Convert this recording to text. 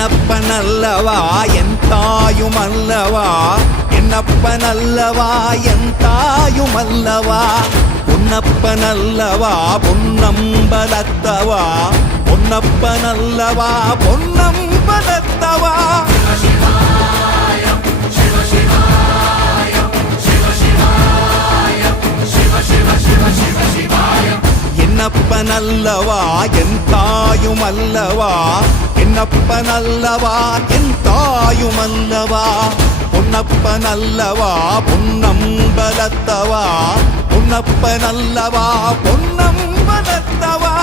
என்னப்பனல்லவா என் தாயுமல்லவா, என்னப்பனல்லவா என் தாயுமல்லவா, பொன்னப்பனல்லவா பொன்னம்பலத்தவா, பொன்னப்பனல்லவா பொன்னம்பலத்தவா. என்னப்பனல்லவா என் தாயுமல்லவா, என்னப்பனல்லவா என் தாயுமல்லவா, பொன்னப்பனல்லவா பொன்னம்பலத்தவா, பொன்னப்பனல்லவா பொன்னம்பலத்தவா.